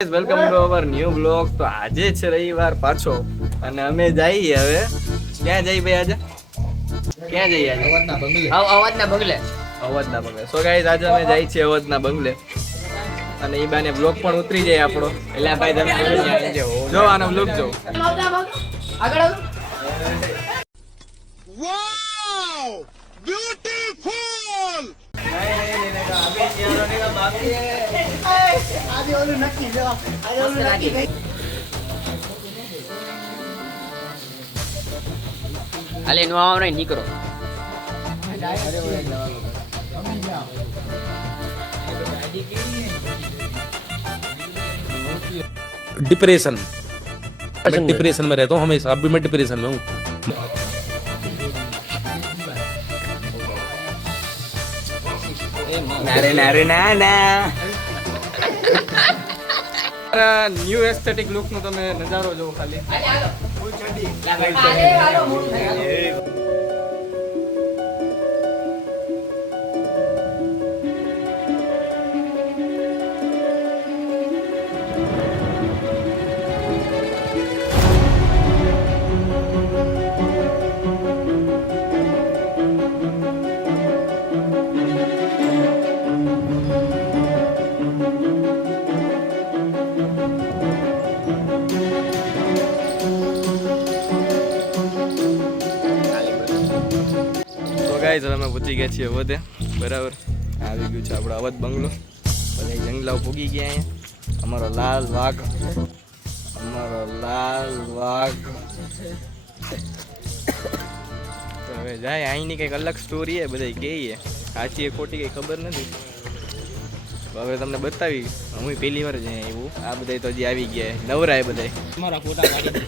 Welcome to our new blog. તો આજે છે રવિવાર પાછો અને અમે જઈએ હવે ક્યાં જઈએ ભાઈ આજે ક્યાં જઈએ આજે અવધના બંગલે. સો ગાઈઝ આજે અમે જઈએ છીએ અવધના બંગલે અને ઈ બાને બ્લોગ પણ ઉતરી જાય આપણો. એટલે ભાઈ તમે જો આનો બ્લોગ જો. આગળ Wow! Beautiful! આજે ઓલું નક્કી જો આજે ઓલું નક્કી ગઈ અલે નો આવો નહીં નીકળો. डिप्रेशन मैं डिप्रेशन में रहता हूँ हमेशा. अभी मैं डिप्रेशन में हूँ. નારે નારે ના ના ન્યુ એસ્થેટિક લુક નો તમે નજારો જોવો ખાલી. ગાઈસ હવે અમે પહોંચી ગયા છીએ અવધે. બરાબર આવી ગયું છે આપણો અવધ બંગલો. બધા જંગલાઓ પૂગી ગયા અહીંયા. અમારો લાલ વાઘ તો હવે જાય અહીંની કંઈક અલગ સ્ટોરી છે બધા કહીએ સાચી એ ખોટી કંઈ ખબર નથી. તો હવે તમને બતાવી હું પહેલી વાર જ અહીંયા આવ્યું. આ બધા તો હજી આવી ગયા નવરાય બધા તમારા ફોટા કાઢી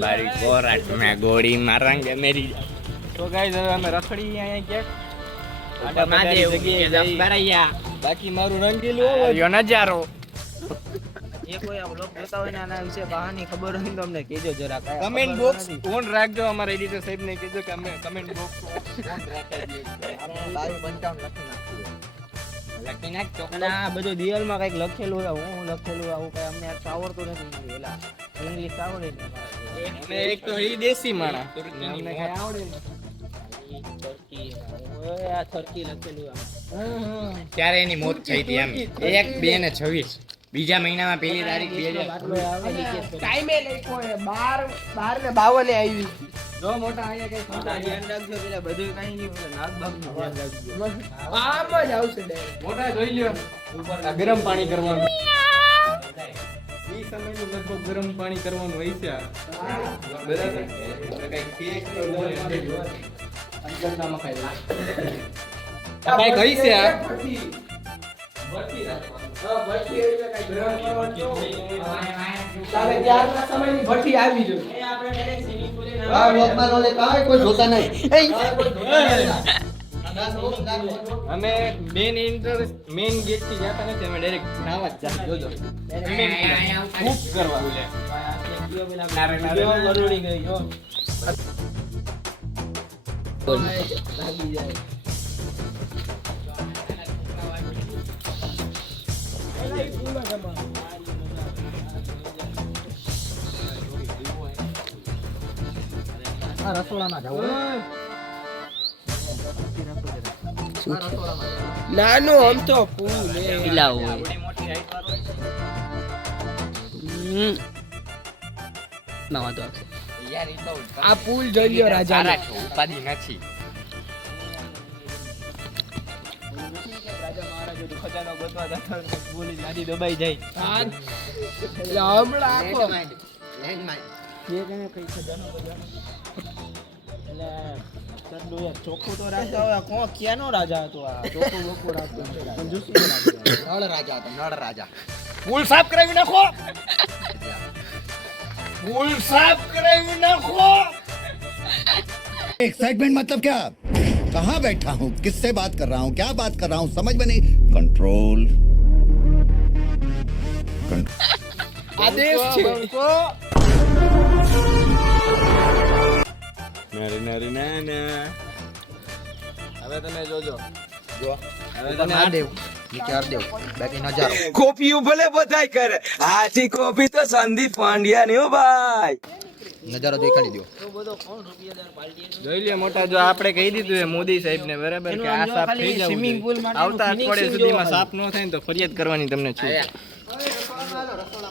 બારી કોરાટ મે ગોળી મારાંગે મેરી. તો ગાઈસ હવે અમે રખડી અહીંયા ક્યાંક બાકી મારું રંગીલું હોય નજારો. એ કોઈ આ બ્લોગ જોતા હોય ને આના વિશે કહાની ખબર હોય તો અમને કહેજો જરા. કમેન્ટ બોક્સ ઓન રાખજો. અમારા એડિટર સાહેબ ને કહેજો કે અમે કમેન્ટ બોક્સ ઓન રાખી લખી નાખ ચોકડા બધું દિવાલમાં કઈક લખેલું હોય. હું લખેલું આવું કઈ અમને આવડતું નથી. એલા ઇંગ્લિશ આવડે અને એક તો એ દેશી માણા અમને કઈ આવડે ટર્કી ઓય આ ટર્કી લખેલું ત્યારે એની મોત થઈ હતી એમ 1/2/26 બીજા મહિનામાં પહેલી તારીખ 2000 ટાઈમે લખ્યો હે 12 ને 52 આવી જો મોટા અહીંયા કઈ ધ્યાન રાખજો. પેલા બધું કઈ નહીં નાક બાગનું ધ્યાન રાખજો. આમ જ આવશે ડાયરેક્ટ. મોટા જોઈ લ્યો ઉપર ગરમ પાણી કરવાનું. ઈ સમયનું લગભગ ગરમ પાણી કરવાનું હોય છે. બરાબર એટલે કઈ કેક તો બોલે અંજલનામાં ખાઈ લે. કઈ ગઈ છે આ ભરતી રાખવાનું. હા ભરતી એટલે કઈ ગરમ કરવાનું. તારે ત્યારના સમયની ભઠ્ઠી આવી જો. એ આપણે ડાયરેક્ટ સ્વિમિંગ પુલ એ હા લોકમાં ઓલે કાય કોઈ જોતા નહીં. અમે મેન ગેટ થી જતા નથી. અમે ડાયરેક્ટ નાવા જ જાય. જોજો ખૂબ કરવા બોલે ગરોડી ગઈ જો. આ રસોડામાં જાવ. નાનો આમ તો ફૂલ પીલા હોય ના વાંધો આવશે. આ પુલ જોઈ લ્યો રાજા. ઉપાધિ નથી. ખજાનો ગોતવા જતા બોલી ગાડી દબાઈ જાય. હમણાં આખો જે કને કઈ ખજાનો બજાનો એટલે ચંદુ યાર ચોખ્ખું તો રાજા હોય. કોણ ક્યાંનો રાજા હતો આ? ચોખ્ખું બોખું રાખતો કંજૂસી રાજા. નળ રાજા હતો નળ રાજા. પુલ સાફ કરાવી નાખો. પુલ સાફ કરાવી નાખો. एक्साइटमेंट मतलब क्या कहाँ बैठा हूँ किससे बात कर रहा हूँ क्या बात कर रहा हूँ समझ में नहीं कंट्रोल આદેશ છે. નારી નારી ના ના. હવે તમે જોજો. જો હવે તમે વિચાર દેવ બાકી નજારો કોપી ભલે બધાય કરે હાથી કોપી તો સંદીપ પાંડ્યા ની હો ભાઈ નજારો દેખાડી દો જોઈ લે મોટા, જો આપણે કહી દીધું એ મોદી સાહેબ ને બરાબર કે આ સાફ થઈ જવું સ્વિમિંગ પુલ માટે આવતા અઠવાડિયા સુધીમાં સાફ ન થાય ને તો ફરિયાદ કરવાની તમને છું.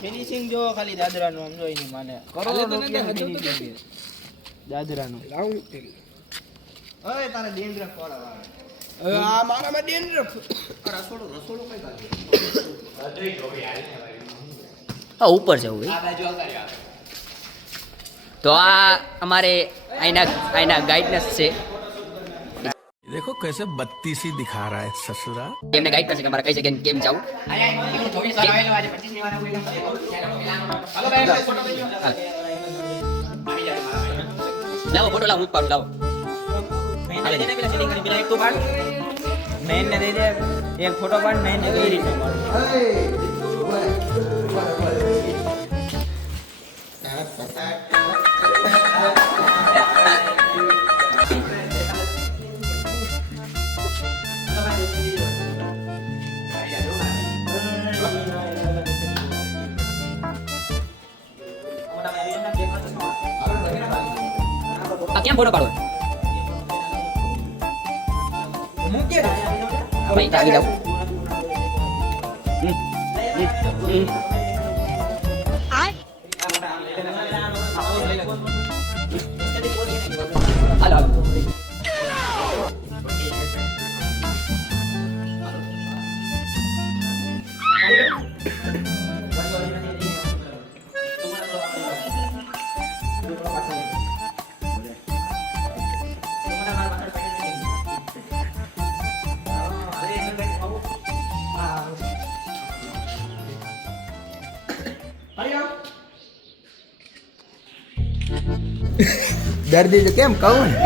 ફિનિશિંગ જો ખાલી દાદરાનું આમ જોઈ ની માને કરોડો રૂપિયાનું finishing છે. દાદરાનું ઓય તારે ડેન્ડ્રફ વાળા આ મારામાં ડેન્ડ્રફ હા ઉપર જવું તો આ અમારે આઈના ગાઈડનેસ છે. देखो कैसे बत्तीसी दिखा रहा है ससुरा. એમને ગાઈડ કરશે કે અમારે કઈ જગ્યાએ કેમ જવું. લાવો ફોટો લાવો, હું જ પાડું, લાવો. મેન ને દઈ દે એક ફોટો પાડ મેન ને કઈ રીતે આ કેમ ફોટો પાડો? ભાઈ આવી જાવ. હાલો દર્દી તો કેમ કહું ને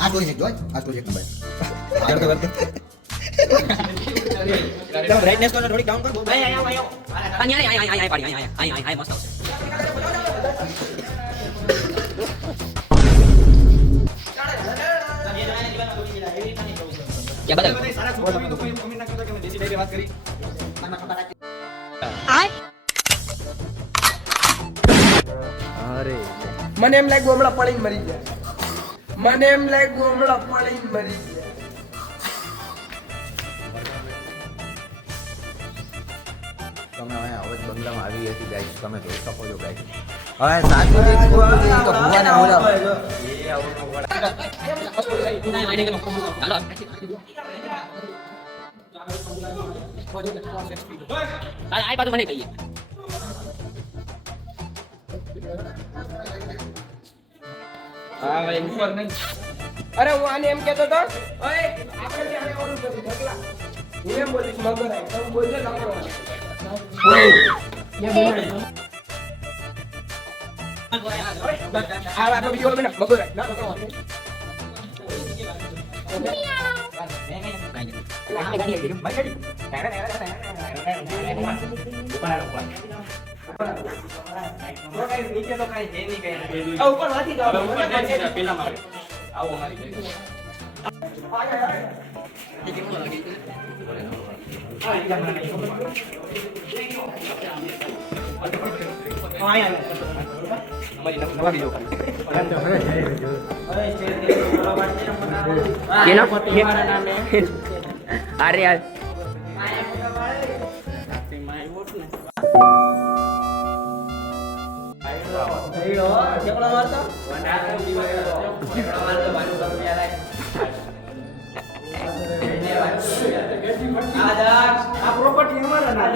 આ પ્રોજેક્ટ જોય આ પ્રોજેક્ટ નંબર બ્રાઇટનેસ તો થોડી ડાઉન કર અહીંયા મસ્ત આવશે. ક્યાં બદલ મને એમ લાગ્યું હમણાં પડીને મરી જાય. મને એમ લાગ્યું હમણાં પડીને મરી જાય. તમે અહીંયા અવધ બંગલામાં આવી હતી ગાઈસ તમે જોઈ શકો છો ગાઈસ હવે સાચું દેખવું હોય તો ભુવાને બોલાવો આ બાજુ મને કહીએ. હા ભાઈ ઉપર નહીં. અરે હું આને એમ કહેતો હતો ઓય આપણે ત્યાં ઓલું નથી ઢગલા. હું એમ બોલીશ મગર આય તમે બોલજો લકડો આ આ બીજો બોલ ને મગર આય ના તો નીચે તો કાંઈ છે નહીં, કાંઈ. ઉપર વાથી જાવ ઉપર જાય છે, પેલા મારે. આવો મારી ઘરે. અરે યાર આ પ્રોપર્ટી અમારા ના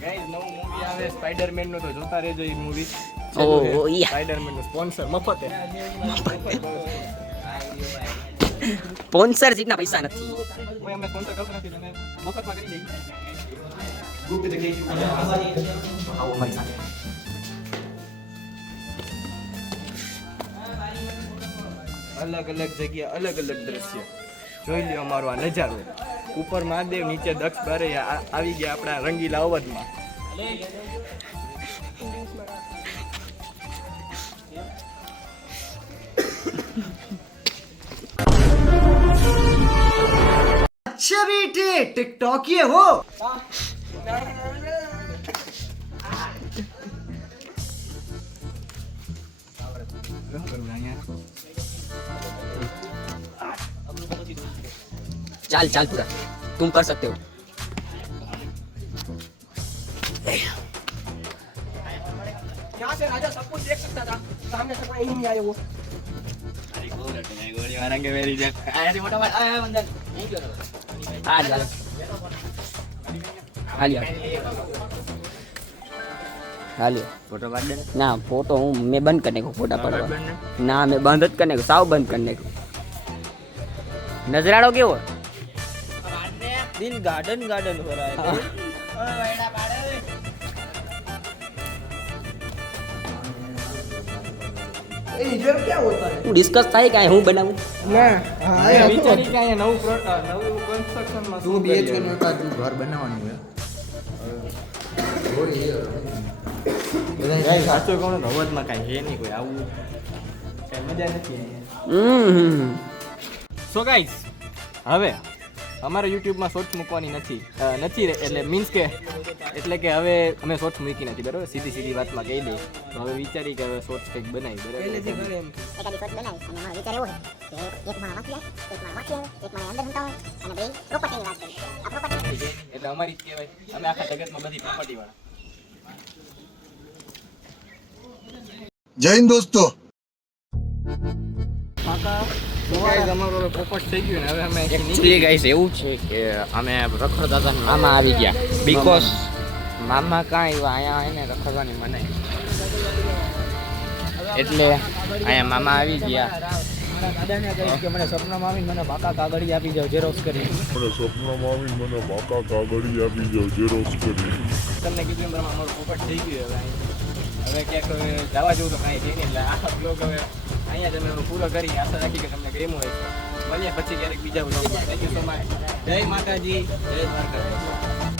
Guys, નવું movie આવે સ્પાઈડરમેન નું, તો જોતા રહેજો એ movie. ઓહ, યા. સ્પાઈડરમેન નું સ્પોન્સર મફત હે. સ્પોન્સરશિપ ના પૈસા નથી. કોઈ અમને સ્પોન્સર કરતો નથી, તમે મફતમાં કરી દઈએ. આવો મારી સાથે. અલગ અલગ જગ્યા, અલગ અલગ દ્રશ્ય. જોઈ લ્યો અમારો આ નજારો. ઉપર મહાદેવ, નીચે દક્ષ બારે આવી ગયા આપણા રંગીલા અવધમાં. अच्छा बेटे टिकटॉक ये हो चल चल पूरा तुम कर सकते हो. यहाँ से राजा सब कुछ देख सकता था, सामने से कोई नहीं आया वो. आ जा हालिया हालिया फोटो काट देना ना फोटो हूँ मैं बंद करने को फोटा पड़वा ना मैं बंद ज करने को साव बंद करने को नजराड़ो केवो दिन गार्डन गार्डन हो रहा है इधर क्या होता है? तू डिस्कस થાય કે હું બનાવું ना हाँ વિચારી કે અહીંયા નવું કન્સ્ટ્રક્શનમાં તું BHK નું એકાદ ઘર બનાવવાનું હે સાચો કહું ને અવધમાં કાંઈ છે નહીં કોઈ આવું કાંઈ મજા નથી અહીંયા. સો ગાઈસ હવે અમારે યુટ્યુબમાં શોર્ટ્સ મૂકવાની નથી એટલે મીન્સ કે એટલે કે હવે અમે શોર્ટ્સ મૂકી નથી બરાબર, સીધી વાતમાં કહી દઈએ. તો હવે વિચારી કે હવે શોર્ટ્સ કંઈક બનાવી બરાબર. પહેલેથી ઘરે એમ એકાદી શોધ બનાવી અને મારો વિચાર એવો છે કે એક માં વાંચી આવે, એક માં વાંચી આવે, એક માં અંદર હંતા હોય અને બે પ્રોપર્ટીની વાત કરી. આ પ્રોપર્ટી એટલે અમારી જ કહેવાય, અમે આખા જગતમાં બધી પ્રોપર્ટી વાળા. जय हिंद दोस्तों. અમારો પોપટ થઈ ગયું ને હવે અમે એકચ્યુઅલી ગાઈસ એવું છે કે અમે રખડતા હતા ને મામા આવી ગયા બીકોઝ મામા કાંઈ અહીંયા એને રખડવાની મને એટલે અહીંયા મામા આવી ગયા મારા દાદાને કહીશ કે મને સપનામાં આવીને મને પાકા કાગળી આપી જાવ ઝેરોક્સ કરી તમને કીધું એમ અમારો પોપટ થઈ ગયું હવે ક્યાંક હવે જવા જેવું તો કાંઈ છે નહીં. એટલે આ બ્લોગ હવે અહીંયા જ અમે પૂરો કરી. આશા રાખી કે તમને ગમ્યું હોય. મળીએ પછી ક્યારેક બીજા બ્લોગમાં. Thank you so much. જય માતાજી, જય દ્વારકા.